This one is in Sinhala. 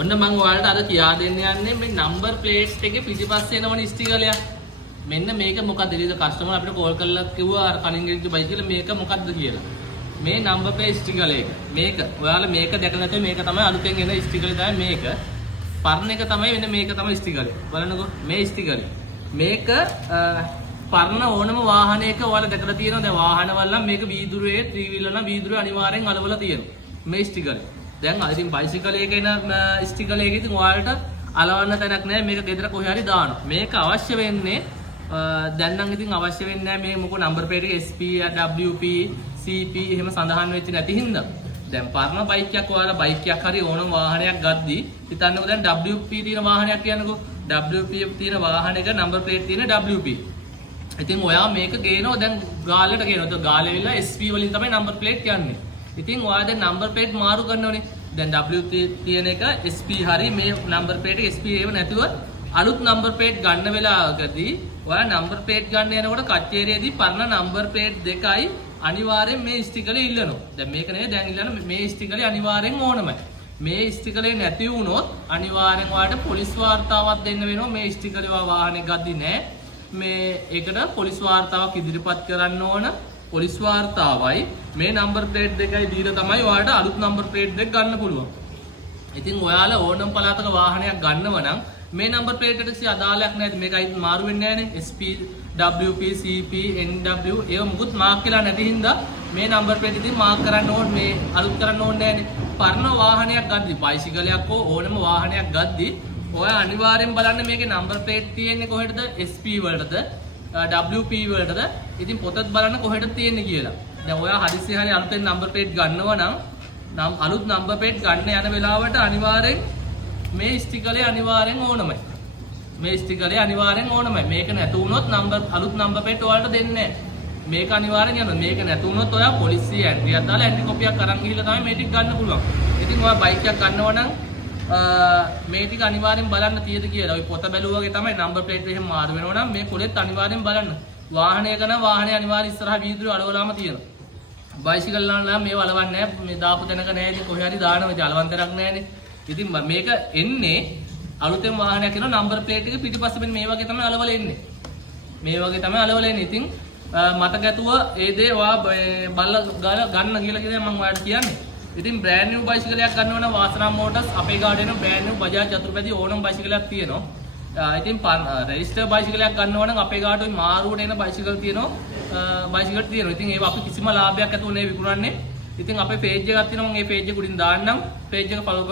ඔන්න මම ඔයාලට අද කියා දෙන්න යන්නේ මේ නම්බර් ප්ලේට්ස් එකේ පිටිපස්සේ එනවනේ ස්ටිකර්යක්. මෙන්න මේක මොකක්ද? ඉතින් කස්ටමර් අපිට කෝල් කරලා කිව්වා අර කලින් ගෙනිච්ච බයික් කියලා මේක මොකක්ද කියලා. මේ නම්බර් ප්ලේට් ස්ටිකර් එක. මේක ඔයාලා මේක දැකලා නැත්නම් මේක තමයි අලුතෙන් එන ස්ටිකර් තමයි මේක. පරණ එක තමයි වෙන මේක තමයි ස්ටිකර්. බලන්නකෝ මේ ස්ටිකර්. මේක පරණ ඕනම වාහනයක ඔයාලා දැකලා තියෙනවා. දැන් වාහනවල නම් මේක වීදුරුවේ ත්‍රී වීලර් නම් වීදුරුවේ අනිවාර්යෙන් අලවලා තියෙනවා. මේ ස්ටිකර්. දැන් ඉතින් බයිසිකල් එකේ එන ස්ටිකර් එකේ ඉතින් ඔයාලට අලවන්න තැනක් නැහැ. මේක ගෙදර කොහේ හරි දානවා. මේක අවශ්‍ය වෙන්නේ දැන් නම් ඉතින් අවශ්‍ය වෙන්නේ නැහැ මේ මොකෝ නම්බර් ප්ලේට් එක SP WP CP එහෙම සඳහන් වෙච්ච නැති හින්දා. දැන් පරණ බයික් එකක් ඔයාලා බයික් එකක් හරි ඕනම වාහනයක් ගද්දි හිතන්නකෝ දැන් WP තියෙන වාහනයක් කියන්නකෝ. WP තියෙන වාහනයක නම්බර් ප්ලේට් තියෙන WP. ඉතින් ඔයා මේක ගේනවා දැන් ගාල්ලට ගේනවා. ඒක ගාලෙවිලා SP වලින් තමයි නම්බර් ප්ලේට් කියන්නේ. ඉතින් ඔයා දැන් නම්බර් ප්ලේට් මාරු කරනවනේ. දැන් WP තියෙන එක SP හරි මේ නම්බර් ප්ලේට් එක SP ඒව නැතුව අලුත් නම්බර් ප්ලේට් ගන්න වෙලාවකදී ඔයා නම්බර් ප්ලේට් ගන්න යනකොට කච්චේරියේදී පරණ නම්බර් ප්ලේට් දෙකයි අනිවාර්යෙන් මේ ස්ටිකරේ ඉල්ලනවා. දැන් මේක නේ දැන් ඉල්ලන මේ ස්ටිකරේ අනිවාර්යෙන් ඕනමයි. මේ ස්ටිකරේ නැති වුණොත් අනිවාර්යෙන් ඔයාලට පොලිස් වාර්තාවක් දෙන්න වෙනවා. මේ ස්ටිකරේ වාහනේ ගද්දි නෑ. මේ ඒකට පොලිස් වාර්තාවක් ඉදිරිපත් කරන්න ඕන. පොලිස් වාර්තාවයි මේ නම්බර් ප්ලේට් දෙකයි දීලා තමයි ඔයාලට අලුත් නම්බර් ප්ලේට් දෙක ගන්න පුළුවන්. ඉතින් ඔයාලා ඕනම පළාතක වාහනයක් ගන්නව නම් මේ නම්බර් ප්ලේට් එකට කිසි අදාළයක් නැහැ. මේක අයිත් මාරු වෙන්නේ නැහනේ. SP WP CP NW ඒව මුකුත් මාක් කියලා නැති හින්දා මේ නම්බර් ප්ලේට් ඉතින් මාක් කරන්න ඕනේ. මේ අලුත් කරන්න ඕනේ නැහනේ. පරණ වාහනයක් ගද්දි බයිසිකලයක් හෝ ඕනම වාහනයක් ගද්දි ඔයා අනිවාර්යෙන් බලන්න මේකේ නම්බර් ප්ලේට් තියෙන්නේ කොහෙටද? SP වලටද WP වලටද? ඉතින් පොතත් බලන්න කොහෙටද තියෙන්නේ කියලා. දැන් ඔයා හදිස්සිය හරි අලුතෙන් නම්බර් ප්ලේට් ගන්නවා නම් අලුත් නම්බර් ප්ලේට් ගන්න යන වෙලාවට අනිවාර්යෙන් මේ ස්ටිකරේ අනිවාර්යෙන් ඕනමයි. මේ ස්ටිකරේ අනිවාර්යෙන් ඕනමයි. මේක නැතු වුණොත් අලුත් නම්බර් ප්ලේට් ඔයාලට දෙන්නේ නැහැ. මේක අනිවාර්යෙන් යනවා. මේක නැතු වුණොත් ඔයා පොලිසිය ඇන්ට්‍රියක් දාලා ඇන්ට්‍රි කොපියක් අරන් ගිහිල්ලා තමයි මේ ටික ගන්න පුළුවන්. ඉතින් ඔයා බයික් එකක් ගන්නවා නම් මේ ටික අනිවාර්යෙන් බලන්න තියෙද කියලා. ඔය පොත බැලුවා වගේ තමයි නම්බර් ප්ලේට් එහෙම මාරු වෙනවා නම් මේ පොලෙත් අනිවාර්යෙන් බලන්න. වාහනයක නම් වාහනේ අනිවාර්යෙන් ඉස්සරහා වීදුරුව අලවලාම තියෙනවා. බයිසිකල් නම් මේව අලවන්නේ නැහැ. මේ දාපු තැනක නැහැ. ඉතින් කොහේ හරි දානවා. ඉතින් අලවන්තරක් නැහැනේ. ඉතින් මේක එන්නේ අලුතෙන් වාහනයක් එනවා නම්බර් ප්ලේට් එක පිටිපස්සේ මෙන්න මේ වගේ තමයි අලවල එන්නේ. මේ වගේ තමයි අලවල එන්නේ. ඉතින් මතක ඇතුව ඒ දේ ඔයා බලලා ගන්න කියලා මම ඔයාලට කියන්නේ. ඉතින් බ්‍රෑන්ඩ් නිව් බයිසිකලයක් ගන්නවා නම් වාසනා මෝටර්ස් අපේ ගාඩේ එන බ්‍රෑන්ඩ් නිව් බජාජ් චතුර්පැදි ඕනම බයිසිකලයක් තියෙනවා. ඉතින් රෙජිස්ටර් බයිසිකලයක් ගන්නවා නම් අපේ ගාඩේ මාරුවට එන බයිසිකල් තියෙනවා. ඉතින් ඒව අපි කිසිම ලාභයක් ඇතුව නෙවෙයි විකුණන්නේ. ඉතින් අපේ පේජ් එකක් තියෙනවා. මම මේ පේජ් එක උඩින් දාන්නම්. පේජ් එක ෆලෝ